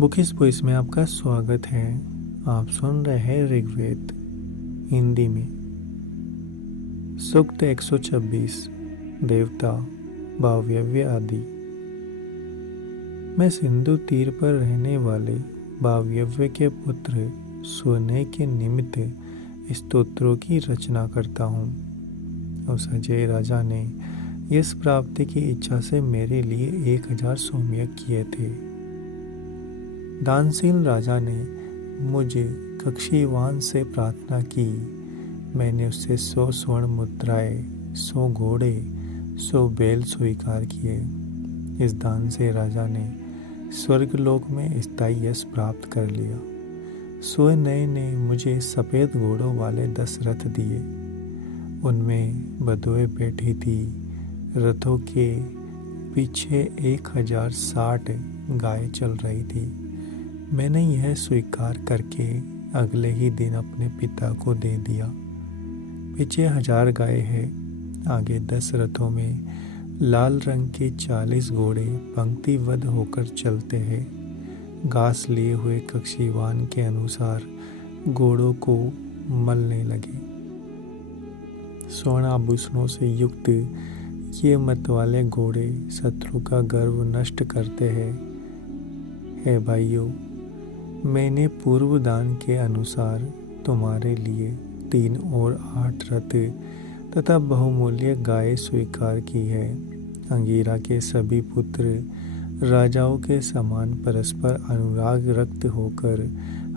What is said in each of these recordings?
Bookish voice में आपका स्वागत है। आप सुन रहे हैं ऋग्वेद हिंदी में। सूक्त 126 देवता वायव्य आदि। मैं सिंधु तीर पर रहने वाले वायव्य के पुत्र सोने के निमित्त स्तोत्रों की रचना करता हूँ। उस अजय राजा ने इस प्राप्ति की इच्छा से मेरे लिए 1000 सौम्यक किए थे। दानशील राजा ने मुझे कक्षीवान से प्रार्थना की। मैंने उससे 100 स्वर्ण मुद्राएं, 100 घोड़े, 100 बैल स्वीकार किए। इस दान से राजा ने स्वर्गलोक में स्थायी यश प्राप्त कर लिया। सोने ने मुझे सफ़ेद घोड़ों वाले 10 रथ दिए। उनमें बधुए बैठी थी। रथों के पीछे 1060 गाय चल रही थी। मैंने यह स्वीकार करके अगले ही दिन अपने पिता को दे दिया। पीछे 1000 गाय है, आगे 10 रथों में लाल रंग के 40 घोड़े पंक्तिबद्ध होकर चलते हैं। घास लिए हुए कक्षीवान के अनुसार घोड़ों को मलने लगे। स्वर्ण आभूषणों से युक्त ये मतवाले घोड़े शत्रु का गर्व नष्ट करते हैं। हे भाइयों, मैंने पूर्व दान के अनुसार तुम्हारे लिए 3 और 8 रथ तथा बहुमूल्य गाय स्वीकार की है। अंगीरा के सभी पुत्र राजाओं के समान परस्पर अनुराग रक्त होकर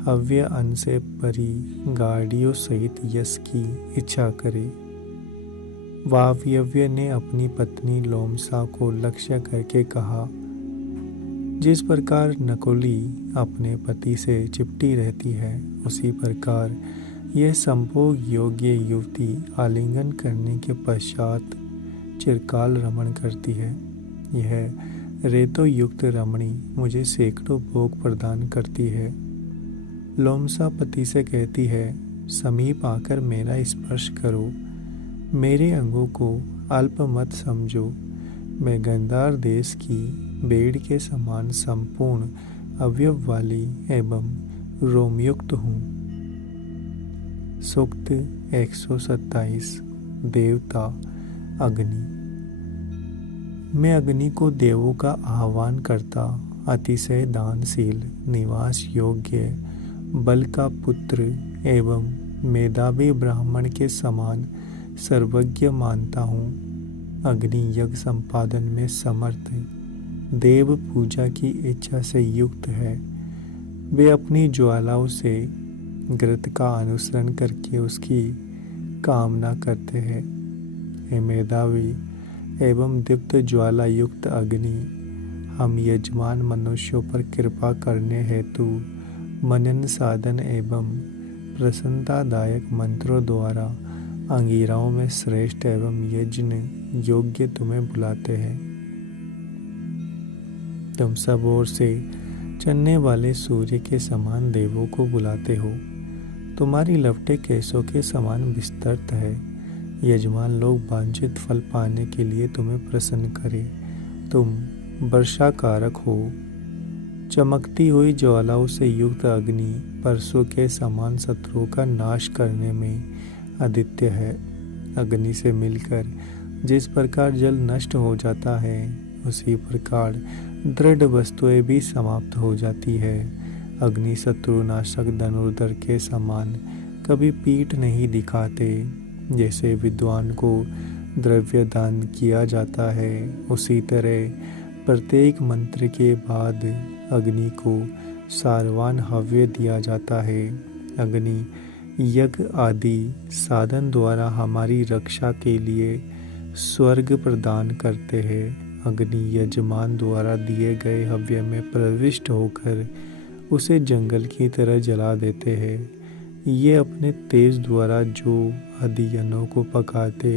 हव्य अन्न से परी गाड़ियों सहित यश की इच्छा करे। वायव्य ने अपनी पत्नी लोमसा को लक्ष्य करके कहा, जिस प्रकार नकुली अपने पति से चिपटी रहती है, उसी प्रकार यह संभोग योग्य युवती आलिंगन करने के पश्चात चिरकाल रमण करती है। यह रेतो युक्त रमणी मुझे सैकड़ों भोग प्रदान करती है। लोमसा पति से कहती है, समीप आकर मेरा स्पर्श करो, मेरे अंगों को अल्प मत समझो। मैं गंधार देश की भेड़ के समान संपूर्ण अवयव वाली एवं रोमयुक्त हूँ। सूक्त 127 देवता अग्नि। मैं अग्नि को देवों का आह्वान करता, अतिशय दानशील, निवास योग्य, बल का पुत्र एवं मेधावी ब्राह्मण के समान सर्वज्ञ मानता हूँ। अग्नि यज्ञ संपादन में समर्थ, देव पूजा की इच्छा से युक्त है। वे अपनी ज्वालाओं से घृत का अनुसरण करके उसकी कामना करते हैं। हे मेधावी एवं दीप्त ज्वाला युक्त अग्नि, हम यजमान मनुष्यों पर कृपा करने हेतु मनन साधन एवं प्रसन्नतादायक मंत्रों द्वारा अंगीराओं में श्रेष्ठ एवं यज्ञ योग्य तुम्हें बुलाते हैं। तुम सब ओर से चलने वाले सूर्य के समान देवों को बुलाते हो। तुम्हारी लपटें केसों के समान विस्तृत है। यजमान लोग वांछित फल पाने के लिए तुम्हें प्रसन्न करे। तुम वर्षाकारक हो। चमकती हुई ज्वालाओं से युक्त अग्नि परसों के समान शत्रुओं का नाश करने में आदित्य है। अग्नि से मिलकर जिस प्रकार जल नष्ट हो जाता है, उसी प्रकार दृढ़ वस्तुएं भी समाप्त हो जाती है। अग्नि शत्रुनाशक धनुर्धर के समान कभी पीठ नहीं दिखाते। जैसे विद्वान को द्रव्य दान किया जाता है, उसी तरह प्रत्येक मंत्र के बाद अग्नि को सारवान हव्य दिया जाता है। अग्नि यज्ञ आदि साधन द्वारा हमारी रक्षा के लिए स्वर्ग प्रदान करते हैं। अग्नि यजमान द्वारा दिए गए हव्य में प्रविष्ट होकर उसे जंगल की तरह जला देते हैं। ये अपने तेज द्वारा जो अधियनों को पकाते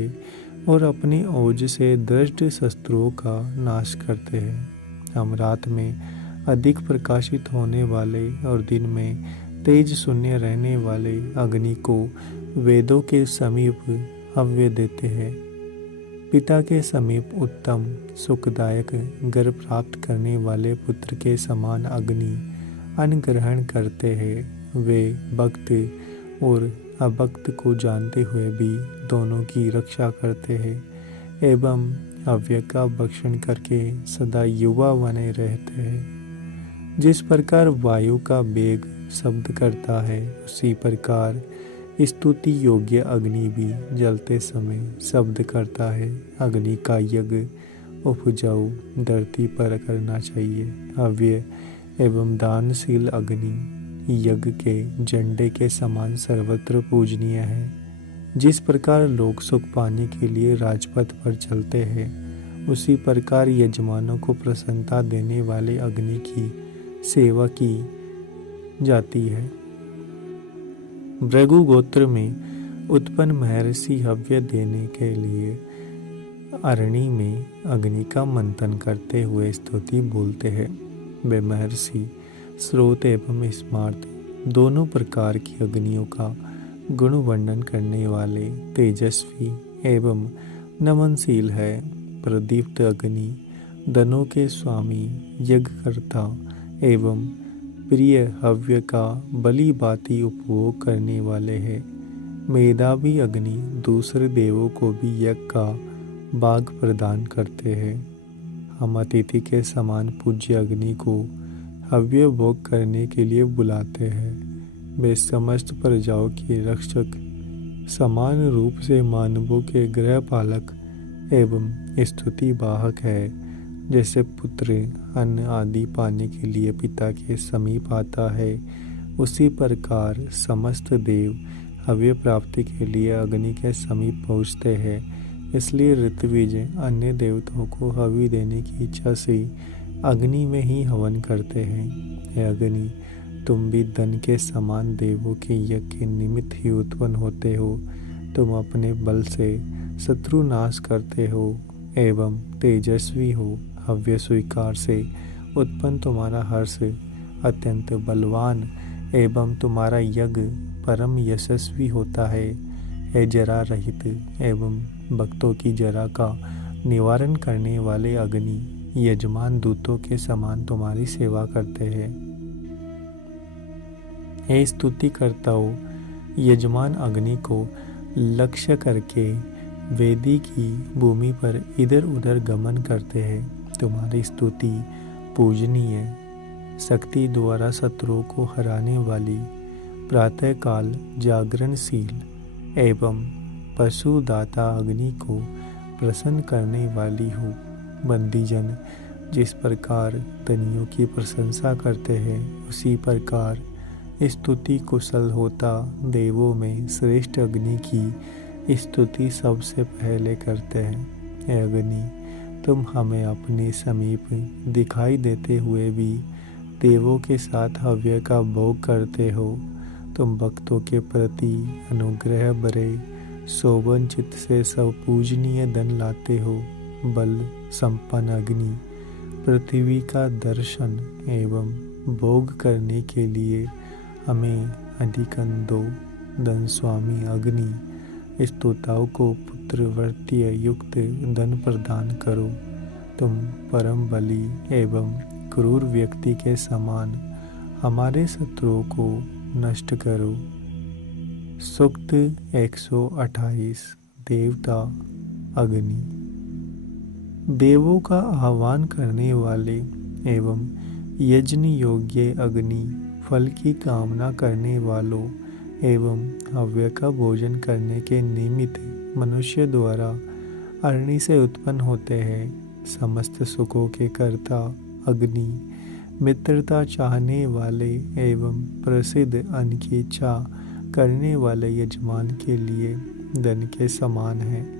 और अपनी ओज से दृष्ट शस्त्रों का नाश करते हैं। हम रात में अधिक प्रकाशित होने वाले और दिन में तेज शून्य रहने वाले अग्नि को वेदों के समीप हव्य देते हैं। पिता के समीप उत्तम सुखदायक घर प्राप्त करने वाले पुत्र के समान अग्नि अन्न ग्रहण करते हैं। वे भक्त और अभक्त को जानते हुए भी दोनों की रक्षा करते हैं एवं हव्य का भक्षण करके सदा युवा बने रहते हैं। जिस प्रकार वायु का वेग शब्द करता है, उसी प्रकार स्तुति योग्य अग्नि भी जलते समय शब्द करता है। अग्नि का यज्ञ उपजाऊ धरती पर करना चाहिए। हव्य एवं दानशील अग्नि यज्ञ के झंडे के समान सर्वत्र पूजनीय है। जिस प्रकार लोग सुख पाने के लिए राजपथ पर चलते हैं, उसी प्रकार यजमानों को प्रसन्नता देने वाले अग्नि की सेवा की जाती है। भृगु गोत्र में उत्पन्न महर्षि हव्य देने के लिए अरणी में अग्नि का मंथन करते हुए स्तुति बोलते हैं। वे महर्षि स्रोत एवं स्मार्त दोनों प्रकार की अग्नियों का गुण वर्णन करने वाले तेजस्वी एवं नमनशील है। प्रदीप्त अग्नि धनों के स्वामी, यज्ञकर्ता एवं प्रिय हव्य का बलि भांति उपभोग करने वाले हैं। मेधावी अग्नि दूसरे देवों को भी यज्ञ का भाग प्रदान करते हैं। हम अतिथि के समान पूज्य अग्नि को हव्य भोग करने के लिए बुलाते हैं। वे समस्त प्रजाओं के रक्षक, समान रूप से मानवों के गृहपालक एवं स्तुति वाहक है। जैसे पुत्र अन्न आदि पाने के लिए पिता के समीप आता है, उसी प्रकार समस्त देव हव्य प्राप्ति के लिए अग्नि के समीप पहुँचते हैं। इसलिए ऋत्विज अन्य देवताओं को हवि देने की इच्छा से अग्नि में ही हवन करते हैं। हे अग्नि, तुम भी धन के समान देवों के यज्ञ के निमित्त ही उत्पन्न होते हो। तुम अपने बल से शत्रु नाश करते हो एवं तेजस्वी हो। हव्य स्वीकार से उत्पन्न तुम्हारा हर्ष अत्यंत बलवान एवं तुम्हारा यज्ञ परम यशस्वी होता है। हे जरा रहित एवं भक्तों की जरा का निवारण करने वाले अग्नि, यजमान दूतों के समान तुम्हारी सेवा करते हैं। हे स्तुति करताओ, यजमान अग्नि को लक्ष्य करके वेदी की भूमि पर इधर उधर गमन करते हैं। तुम्हारी स्तुति पूजनीय शक्ति द्वारा शत्रुओं को हराने वाली, प्रातःकाल जागरणशील एवं पशुदाता अग्नि को प्रसन्न करने वाली हो। बंदीजन जिस प्रकार धनियों की प्रशंसा करते हैं, उसी प्रकार स्तुति कुशल होता देवों में श्रेष्ठ अग्नि की स्तुति सबसे पहले करते हैं। हे अग्नि, तुम हमें अपने समीप दिखाई देते हुए भी देवों के साथ हव्य का भोग करते हो। तुम भक्तों के प्रति अनुग्रह भरे शोभन चित्त से सब पूजनीय धन लाते हो। बल संपन्न अग्नि, पृथ्वी का दर्शन एवं भोग करने के लिए हमें अधिकन दो। धन स्वामी अग्नि, स्तोताओं को पुत्रवर्तीय युक्त धन प्रदान करो। तुम परम बली एवं क्रूर व्यक्ति के समान हमारे शत्रुओं को नष्ट करो। सूक्त 128 देवता अग्नि। देवों का आह्वान करने वाले एवं यज्ञ योग्य अग्नि, फल की कामना करने वालों एवं हव्य का भोजन करने के निमित्त मनुष्य द्वारा अग्नि से उत्पन्न होते हैं। समस्त सुखों के कर्ता अग्नि, मित्रता चाहने वाले एवं प्रसिद्ध अन्न की इच्छा करने वाले यजमान के लिए धन के समान है।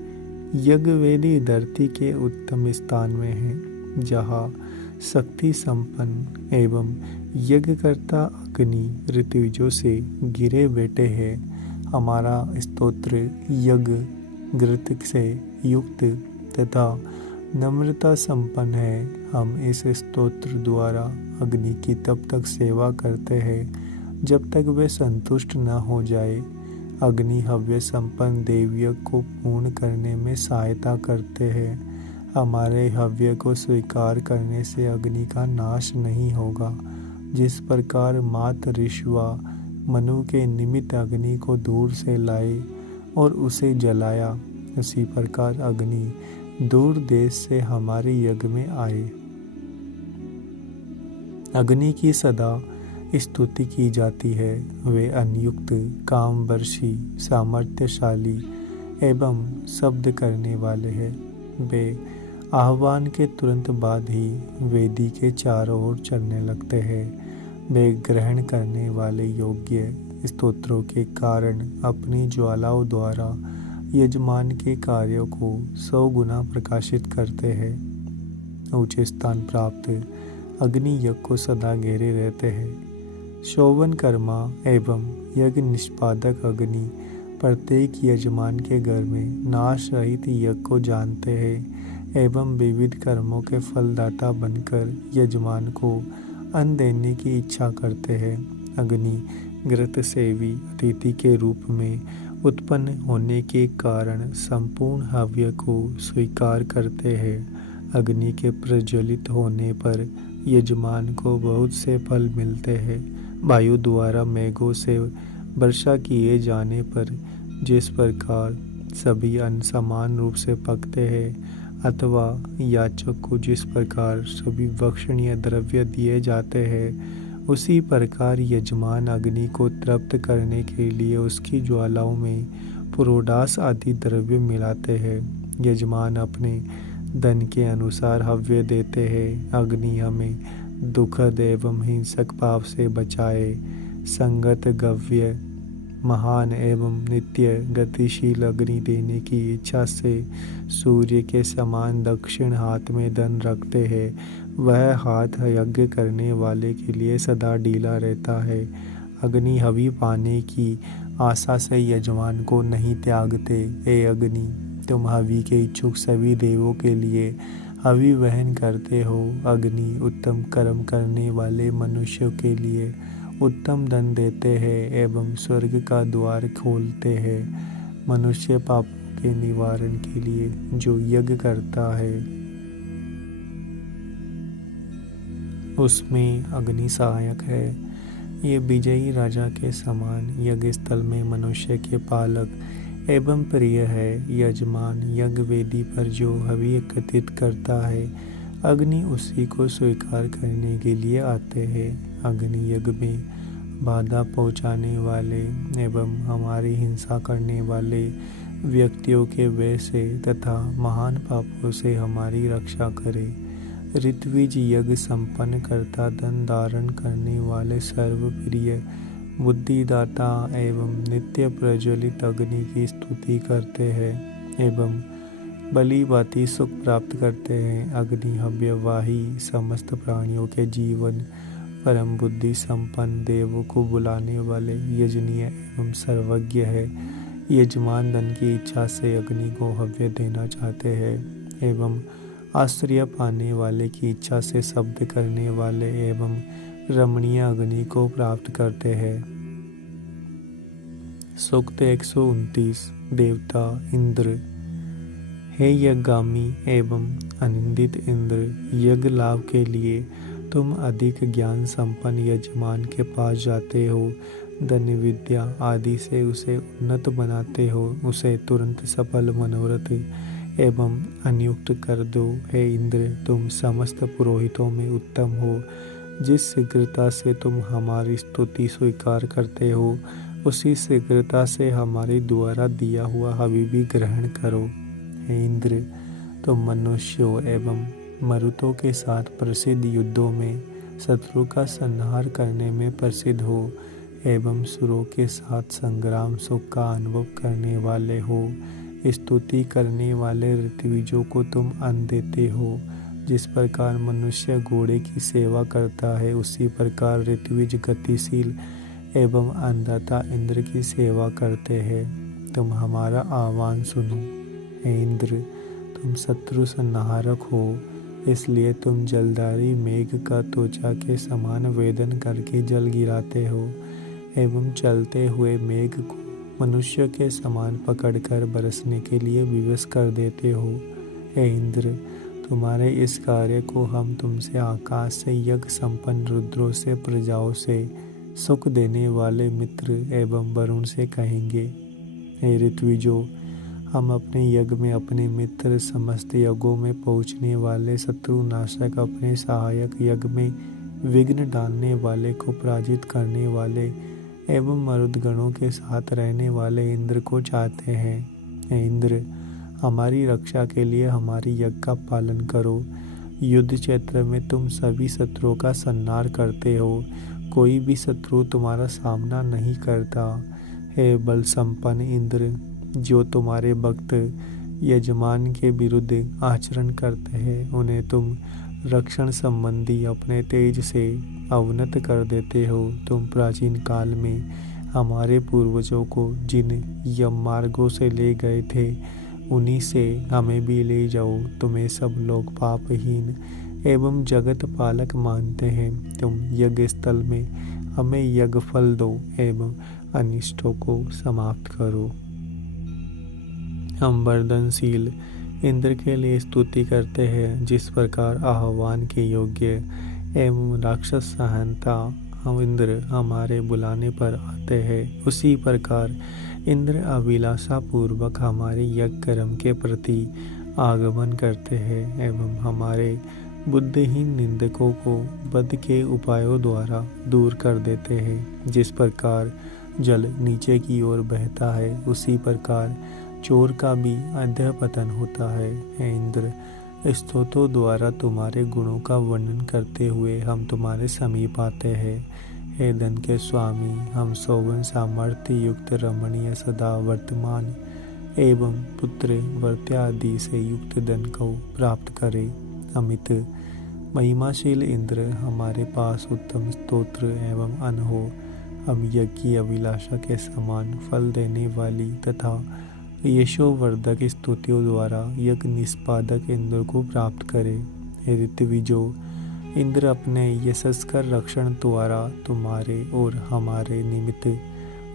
यज्ञ वेदी धरती के उत्तम स्थान में है, जहाँ शक्ति संपन्न एवं यज्ञकर्ता अग्नि ऋतुजों से गिरे बैठे हैं। हमारा स्तोत्र यज्ञ घृत से युक्त तथा नम्रता संपन्न है। हम इस स्तोत्र द्वारा अग्नि की तब तक सेवा करते हैं जब तक वे संतुष्ट न हो जाए। अग्नि हव्य संपन्न देवयज्ञ को पूर्ण करने में सहायता करते हैं। हमारे हव्य को स्वीकार करने से अग्नि का नाश नहीं होगा। जिस प्रकार मात ऋषवा मनु के निमित्त अग्नि को दूर से लाए और उसे जलाया, उसी प्रकार अग्नि दूर देश से हमारे यज्ञ में आए। अग्नि की सदा स्तुति की जाती है। वे अनियुक्त, कामवर्षी, सामर्थ्यशाली एवं शब्द करने वाले हैं। वे आह्वान के तुरंत बाद ही वेदी के चारों ओर चलने लगते हैं। वे ग्रहण करने वाले योग्य स्तोत्रों के कारण अपनी ज्वालाओं द्वारा यजमान के कार्यों को 100 गुना प्रकाशित करते हैं। ऊंचे स्थान प्राप्त अग्नि यज्ञ को सदा घेरे रहते हैं। शोभन कर्मा एवं यज्ञ निष्पादक अग्नि प्रत्येक यजमान के घर में नाश रहित यज्ञ को जानते हैं एवं विविध कर्मों के फलदाता बनकर यजमान को अन्न देने की इच्छा करते हैं। अग्नि घृत सेवी अतिथि के रूप में उत्पन्न होने के कारण संपूर्ण हव्य को स्वीकार करते हैं। अग्नि के प्रज्वलित होने पर यजमान को बहुत से फल मिलते हैं। वायु द्वारा मेघों से वर्षा किए जाने पर जिस प्रकार सभी अन्न समान रूप से पकते हैं अथवा याचक को जिस प्रकार सभी भक्षणीय द्रव्य दिए जाते हैं, उसी प्रकार यजमान अग्नि को तृप्त करने के लिए उसकी ज्वालाओं में पुरोडास आदि द्रव्य मिलाते हैं। यजमान अपने धन के अनुसार हव्य देते हैं। अग्नि हमें दुखद एवं हिंसक पाप से बचाए। संगत गव्य महान एवं नित्य गतिशील अग्नि देने की इच्छा से सूर्य के समान दक्षिण हाथ में धन रखते हैं। वह हाथ यज्ञ करने वाले के लिए सदा ढीला रहता है। अग्नि हवि पाने की आशा से यजमान को नहीं त्यागते। हे अग्नि, तुम हवि के इच्छुक सभी देवों के लिए हवि वहन करते हो। अग्नि उत्तम कर्म करने वाले मनुष्यों के लिए उत्तम धन देते हैं एवं स्वर्ग का द्वार खोलते हैं। मनुष्य पापों के निवारण के लिए जो यज्ञ करता है उसमें अग्नि सहायक है। ये विजयी राजा के समान यज्ञ स्थल में मनुष्य के पालक एवं प्रिय है। यजमान यज्ञ वेदी पर जो हवि एकत्रित करता है, अग्नि उसी को स्वीकार करने के लिए आते हैं। अग्नि यज्ञ में बाधा पहुंचाने वाले एवं हमारी हिंसा करने वाले व्यक्तियों के वश से तथा महान पापों से हमारी रक्षा करे। ऋत्विज यज्ञ संपन्न करता, धन धारण करने वाले सर्वप्रिय बुद्धिदाता एवं नित्य प्रज्वलित अग्नि की स्तुति करते हैं एवं भली भांति सुख प्राप्त करते हैं। अग्नि हव्यवाही समस्त प्राणियों के जीवन, परम बुद्धि संपन्न, देवों को बुलाने वाले, यजनीय एवं सर्वज्ञ है। यजमान धन की इच्छा से अग्नि को हव्य देना चाहते हैं एवं आश्रय पाने वाले की इच्छा से शब्द करने वाले एवं रमणीय अग्नि को प्राप्त करते हैं। सूक्त 129। देवता इंद्र। हे यज्ञामी एवं अनिंदित इंद्र, यज्ञ लाभ के लिए तुम अधिक ज्ञान संपन्न यजमान के पास जाते हो। धन विद्या आदि से उसे उन्नत बनाते हो। उसे तुरंत सफल मनोरथ एवं अनियुक्त कर दो। हे इंद्र, तुम समस्त पुरोहितों में उत्तम हो। जिस शीघ्रता से तुम हमारी स्तुति स्वीकार करते हो, उसी शीघ्रता से हमारे द्वारा दिया हुआ हवि भी ग्रहण करो। हे इंद्र, तुम मनुष्यों एवं मरुतों के साथ प्रसिद्ध युद्धों में शत्रु का संहार करने में प्रसिद्ध हो एवं सुरों के साथ संग्राम सुख का अनुभव करने वाले हो। स्तुति करने वाले ऋत्विजों को तुम अन्न देते हो। जिस प्रकार मनुष्य घोड़े की सेवा करता है, उसी प्रकार ऋत्विज गतिशील एवं अन्नदाता इंद्र की सेवा करते हैं। तुम हमारा आह्वान सुनो। हे इंद्र, तुम शत्रु संहारक हो, इसलिए तुम जलधारी मेघ का त्वचा के समान वेदन करके जल गिराते हो एवं चलते हुए मेघ को मनुष्य के समान पकड़कर बरसने के लिए विवश कर देते हो। हे इंद्र, तुम्हारे इस कार्य को हम तुमसे आकाश से यज्ञ संपन्न रुद्रों से प्रजाओं से सुख देने वाले मित्र एवं वरुण से कहेंगे। हे ऋत्विजो, हम अपने यज्ञ में अपने मित्र, समस्त यज्ञों में पहुँचने वाले शत्रु नाशक, अपने सहायक, यज्ञ में विघ्न डालने वाले को पराजित करने वाले एवं मरुदगणों के साथ रहने वाले इंद्र को चाहते हैं। हे इंद्र, हमारी रक्षा के लिए हमारी यज्ञ का पालन करो। युद्ध क्षेत्र में तुम सभी शत्रुओं का संहार करते हो, कोई भी शत्रु तुम्हारा सामना नहीं करता। हे बल संपन्न इंद्र, जो तुम्हारे भक्त यजमान के विरुद्ध आचरण करते हैं, उन्हें तुम रक्षण संबंधी अपने तेज से अवनत कर देते हो। तुम प्राचीन काल में हमारे पूर्वजों को जिन यम मार्गों से ले गए थे, उन्हीं से हमें भी ले जाओ। तुम्हें सब लोग पापहीन एवं जगत पालक मानते हैं। तुम यज्ञ स्थल में हमें यज्ञ फल दो एवं अनिष्टों को समाप्त करो। हम वर्धनशील इंद्र के लिए स्तुति करते हैं। जिस प्रकार आह्वान के योग्य एवं राक्षस सहनता हम इंद्र हमारे बुलाने पर आते हैं, उसी प्रकार इंद्र अभिलाषा पूर्वक हमारे यज्ञ कर्म के प्रति आगमन करते हैं एवं हमारे बुद्धिहीन निंदकों को वध के उपायों द्वारा दूर कर देते हैं। जिस प्रकार जल नीचे की ओर बहता है, उसी प्रकार चोर का भी अधःपतन होता है। हे इंद्र, स्तोत्रों द्वारा तुम्हारे गुणों का वर्णन करते हुए हम तुम्हारे समीप आते हैं। हे धन के स्वामी, हम सौवन सामर्थ्य युक्त, रमणीय, सदा वर्तमान एवं पुत्र वर्त्यादि से युक्त धन को प्राप्त करें। अमित महिमाशील इंद्र, हमारे पास उत्तम स्तोत्र एवं अन्न हो। हम यज्ञ की अभिलाषा के समान फल देने वाली तथा यशोवर्धक स्तुतियों द्वारा यज्ञ निष्पादक इंद्र को प्राप्त करें। हे ऋत्विजो, इंद्र अपने यशस्कर रक्षण द्वारा तुम्हारे और हमारे निमित्त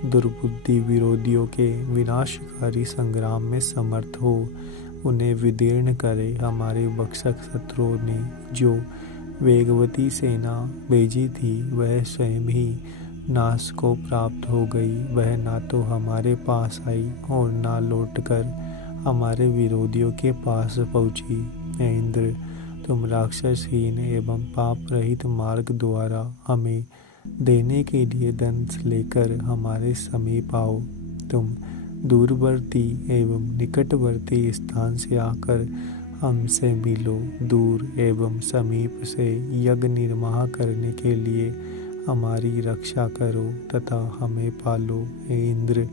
दुर्बुद्धि विरोधियों के विनाशकारी संग्राम में समर्थ हो, उन्हें विदीर्ण करे। हमारे भक्षक शत्रुओं ने जो वेगवती सेना भेजी थी, वह स्वयं ही नाश को प्राप्त हो गई। वह ना तो हमारे पास आई और ना लौटकर हमारे विरोधियों के पास पहुंची। हे इंद्र, तुम राक्षसहीन एवं पाप रहित मार्ग द्वारा हमें देने के लिए धन लेकर हमारे समीप आओ। तुम दूरवर्ती एवं निकटवर्ती स्थान से आकर हमसे मिलो। दूर एवं समीप से यज्ञ निर्वाह करने के लिए हमारी रक्षा करो तथा हमें पालो। हे इंद्र,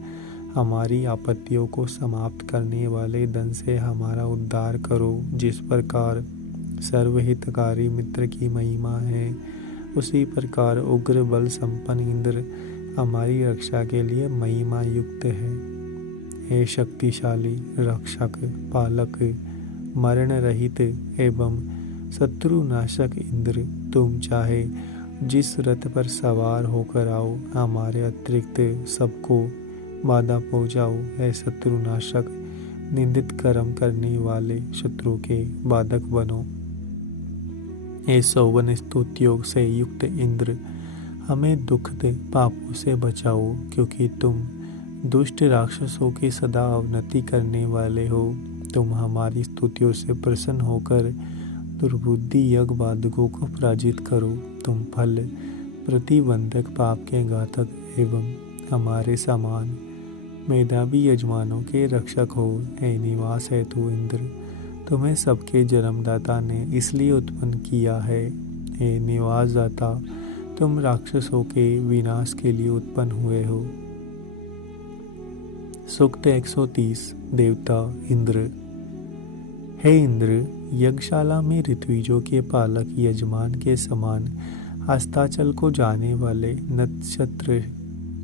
हमारी आपत्तियों को समाप्त करने वाले धन से हमारा उद्धार करो। जिस प्रकार सर्वहितकारी मित्र की महिमा है, उसी प्रकार उग्र बल संपन्न इंद्र हमारी रक्षा के लिए महिमा युक्त है। हे शक्तिशाली रक्षक, पालक, मरण रहित एवं शत्रुनाशक इंद्र, तुम चाहे जिस रथ पर सवार होकर आओ, हमारे अतिरिक्त सबको बाधा पहुँचाओ। हे शत्रुनाशक, निंदित कर्म करने वाले शत्रु के बाधक बनो। हे सौवन स्तुतियों से युक्त इंद्र, हमें दुखद पापों से बचाओ, क्योंकि तुम दुष्ट राक्षसों की सदा अवनति करने वाले हो। तुम हमारी स्तुतियों से प्रसन्न होकर दुर्बुद्धि यज्ञ बाधकों को पराजित करो। तुम फल प्रतिबंधक, पाप के घातक एवं हमारे समान मेधावी यजमानों के रक्षक हो। हे निवास हेतु इंद्र, तुम्हें सबके जन्मदाता ने इसलिए उत्पन्न किया है। हे निवासदाता, तुम राक्षसों के विनाश के लिए उत्पन्न हुए हो। सूक्त 130। देवता इंद्र। हे इंद्र, यज्ञशाला में ऋत्विजों के पालक यजमान के समान अस्ताचल को जाने वाले नक्षत्र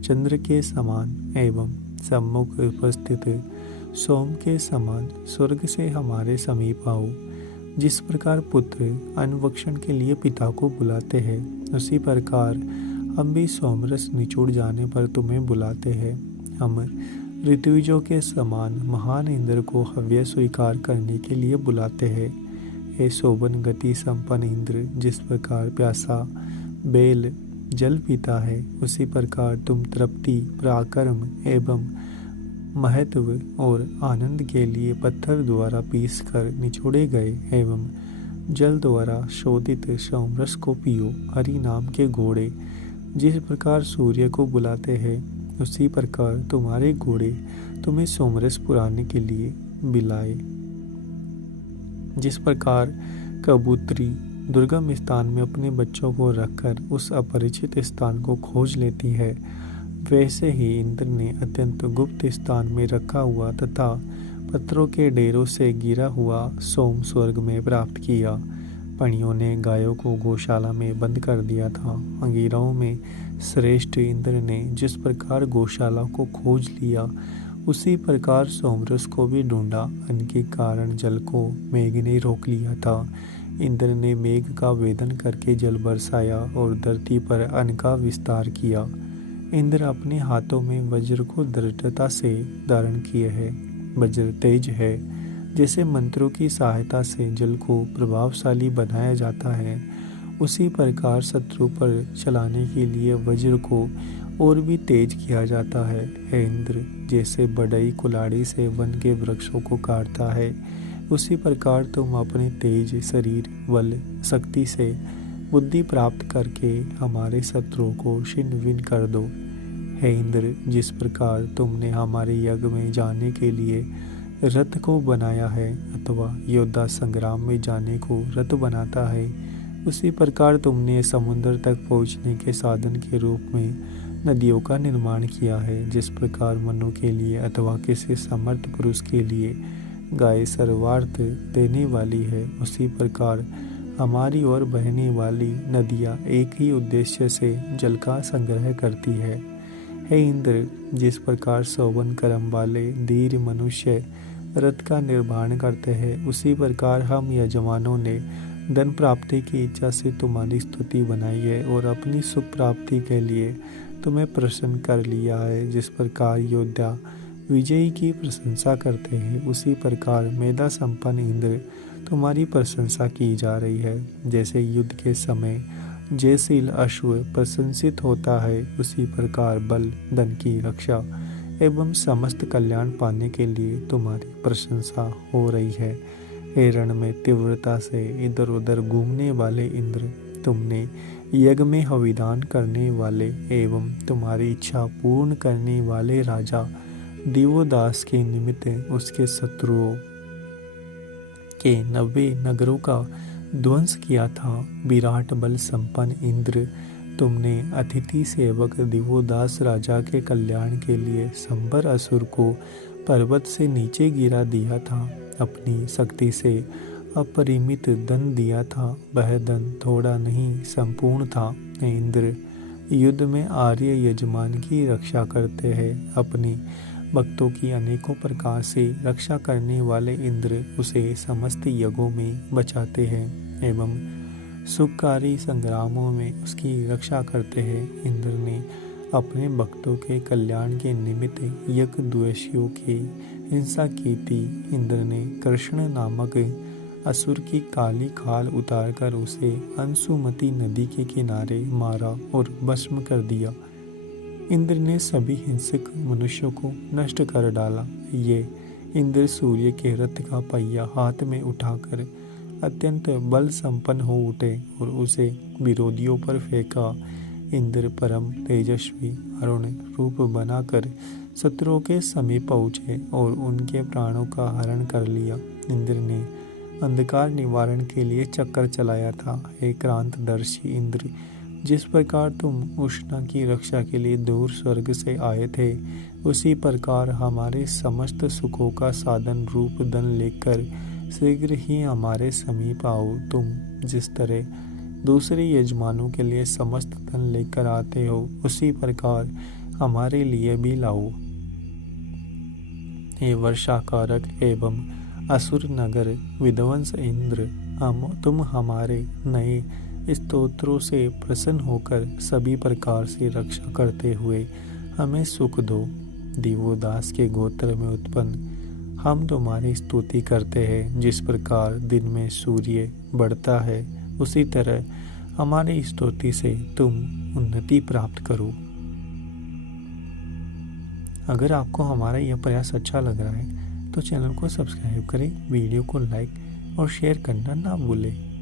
चंद्र के समान एवं सम्मुख उपस्थित सोम के समान स्वर्ग से हमारे समीप आओ। जिस प्रकार पुत्र अन्नभक्षण के लिए पिता को बुलाते हैं, उसी प्रकार हम भी सोमरस निचोड़ जाने पर तुम्हें बुलाते हैं। हम ऋत्विजों के समान महान इंद्र को हव्य स्वीकार करने के लिए बुलाते हैं। हे शोभन गति संपन्न इंद्र, जिस प्रकार प्यासा बैल जल पीता है, उसी प्रकार तुम तृप्ति, पराक्रम एवं महत्व और आनंद के लिए पत्थर द्वारा पीस कर निचोड़े गए एवं जल द्वारा शोधित सोमरस को पियो। हरि नाम के घोड़े जिस प्रकार सूर्य को बुलाते हैं, उसी प्रकार तुम्हारे घोड़े तुम्हें सोमरस पुराने के लिए बिलाए। जिस प्रकार कबूतरी दुर्गम स्थान में अपने बच्चों को रखकर उस अपरिचित स्थान को खोज लेती है, वैसे ही इंद्र ने अत्यंत गुप्त स्थान में रखा हुआ तथा पत्थरों के डेरों से गिरा हुआ सोम स्वर्ग में प्राप्त किया। पणियों ने गायों को गौशाला में बंद कर दिया था। अंगिराओं में श्रेष्ठ इंद्र ने जिस प्रकार गौशाला को खोज लिया, उसी प्रकार सोमरस को भी ढूंढा। अन्न के कारण जल को मेघ ने रोक लिया था। इंद्र ने मेघ का वेदन करके जल बरसाया और धरती पर अन्न का विस्तार किया। इंद्र अपने हाथों में वज्र को दृढ़ता से धारण किए है। वज्र तेज है। जैसे मंत्रों की सहायता से जल को प्रभावशाली बनाया जाता है, उसी प्रकार शत्रु पर चलाने के लिए वज्र को और भी तेज किया जाता है। हे इंद्र, जैसे बढ़ई कुल्हाड़ी से वन के वृक्षों को काटता है, उसी प्रकार तुम अपने तेज शरीर, बल, शक्ति से बुद्धि प्राप्त करके हमारे शत्रुओं को छिन्न भिन्न कर दो। हे इंद्र, जिस प्रकार तुमने हमारे यज्ञ में जाने के लिए रथ को बनाया है अथवा योद्धा संग्राम में जाने को रथ बनाता है, उसी प्रकार तुमने समुद्र तक पहुँचने के साधन के रूप में नदियों का निर्माण किया है। जिस प्रकार मनु के लिए अथवा किसी समर्थ पुरुष के लिए गाय सर्वार्थ देने वाली है, उसी प्रकार हमारी ओर बहने वाली नदियाँ एक ही उद्देश्य से जल का संग्रह करती है। हे इंद्र, जिस प्रकार शोभन कर्म वाले धीर मनुष्य रथ का निर्माण करते हैं, उसी प्रकार हम यजमानों ने धन प्राप्ति की इच्छा से तुम्हारी स्तुति बनाई है और अपनी सुख प्राप्ति के लिए तुम्हें प्रसन्न कर लिया है। जिस प्रकार योद्धा विजयी की प्रशंसा करते हैं, उसी प्रकार मेधा संपन्न इंद्र तुम्हारी प्रशंसा की जा रही है। जैसे युद्ध के समय जयशील अश्व प्रशंसित होता है, उसी प्रकार बल, धन की रक्षा एवं समस्त कल्याण पाने के लिए तुम्हारी प्रशंसा हो रही है। हे रण में तीव्रता से इधर उधर घूमने वाले इंद्र, तुमने यज्ञ में हविदान करने वाले एवं तुम्हारी इच्छा पूर्ण करने वाले राजा दिवोदास के निमित्त उसके शत्रुओं के 90 नगरों का ध्वंस किया था। विराट बल संपन्न इंद्र, तुमने अतिथि सेवक दिवोदास राजा के कल्याण के लिए संबर असुर को पर्वत से नीचे गिरा दिया था। अपनी शक्ति से अपरिमित धन दिया था। वह धन थोड़ा नहीं, संपूर्ण था। इंद्र, युद्ध में आर्य यजमान की रक्षा करते हैं। अपनी भक्तों की अनेकों प्रकार से रक्षा करने वाले इंद्र उसे समस्त यज्ञों में बचाते हैं एवं सुखकारी संग्रामों में उसकी रक्षा करते हैं। इंद्र ने अपने भक्तों के कल्याण के निमित्त यज्ञ द्वेषियों की हिंसा की थी। इंद्र ने कृष्ण नामक असुर की काली खाल उतारकर उसे अंशुमती नदी के किनारे मारा और भस्म कर दिया। इंद्र ने सभी हिंसक मनुष्यों को नष्ट कर डाला। ये इंद्र सूर्य के रथ का पहिया हाथ में उठाकर अत्यंत बल संपन्न हो उठे और उसे विरोधियों पर फेंका। इंद्र परम तेजस्वी अरुण रूप बनाकर शत्रुओं के समीप पहुँचे और उनके प्राणों का हरण कर लिया। इंद्र ने अंधकार निवारण के लिए चक्कर चलाया था। हे क्रांतदर्शी इंद्र, जिस प्रकार तुम उष्णा की रक्षा के लिए दूर स्वर्ग से आए थे, उसी प्रकार हमारे समस्त सुखों का साधन रूप धन लेकर शीघ्र ही हमारे समीप आओ। तुम जिस तरह दूसरे यजमानों के लिए समस्त धन लेकर आते हो, उसी प्रकार हमारे लिए भी लाओ। हे वर्षाकारक एवं असुर नगर विध्वंस इंद्र, तुम हमारे नए स्तोत्रों से प्रसन्न होकर सभी प्रकार से रक्षा करते हुए हमें सुख दो। दिवोदास के गोत्र में उत्पन्न हम तुम्हारी स्तुति करते हैं। जिस प्रकार दिन में सूर्य बढ़ता है, उसी तरह हमारी स्तुति से तुम उन्नति प्राप्त करो। अगर आपको हमारा यह प्रयास अच्छा लग रहा है तो चैनल को सब्सक्राइब करें, वीडियो को लाइक और शेयर करना ना भूलें।